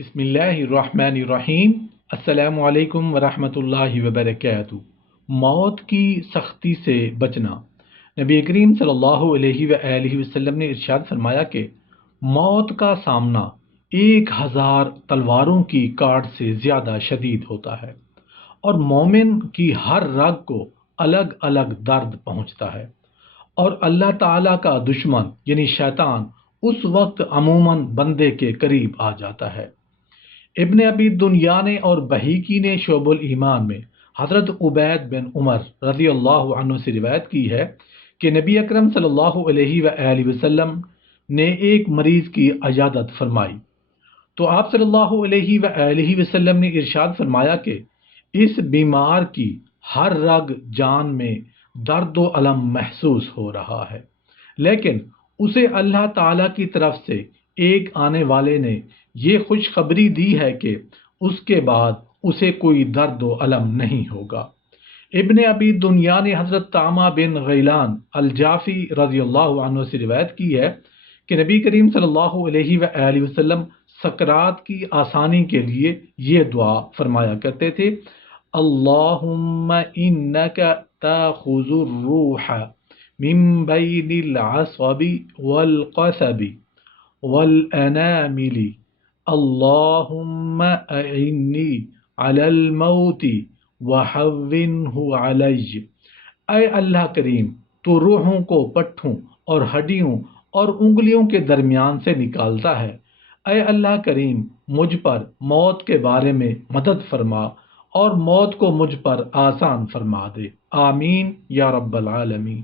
بسم اللہ الرحمن الرحیم۔ السلام علیکم ورحمۃ اللہ وبرکاتہ۔ موت کی سختی سے بچنا۔ نبی کریم صلی اللہ علیہ وآلہ وسلم نے ارشاد فرمایا کہ موت کا سامنا 1000 تلواروں کی کاٹ سے زیادہ شدید ہوتا ہے، اور مومن کی ہر رگ کو الگ الگ درد پہنچتا ہے، اور اللہ تعالیٰ کا دشمن یعنی شیطان اس وقت عموماً بندے کے قریب آ جاتا ہے۔ ابن ابی دنیا نے اور بحیقی نے شعب الایمان میں حضرت عبید بن عمر رضی اللہ عنہ سے روایت کی ہے کہ نبی اکرم صلی اللہ علیہ وآلہ وسلم نے ایک مریض کی عیادت فرمائی تو آپ صلی اللہ علیہ وآلہ وسلم نے ارشاد فرمایا کہ اس بیمار کی ہر رگ جان میں درد و الم محسوس ہو رہا ہے، لیکن اسے اللہ تعالیٰ کی طرف سے ایک آنے والے نے یہ خوشخبری دی ہے کہ اس کے بعد اسے کوئی درد و الم نہیں ہوگا۔ ابن ابی دنیا نے حضرت طعمہ بن غیلان الجافی رضی اللہ عنہ سے روایت کی ہے کہ نبی کریم صلی اللہ علیہ وآلہ وسلم سکرات کی آسانی کے لیے یہ دعا فرمایا کرتے تھے: اللہم انک تاخذ الروح من بین العصب والقصب والانامل اللہم اعنی علی الموت وحونہ علی۔ اے اللہ کریم، تو روحوں کو پٹھوں اور ہڈیوں اور انگلیوں کے درمیان سے نکالتا ہے۔ اے اللہ کریم، مجھ پر موت کے بارے میں مدد فرما اور موت کو مجھ پر آسان فرما دے۔ آمین یا رب العالمین۔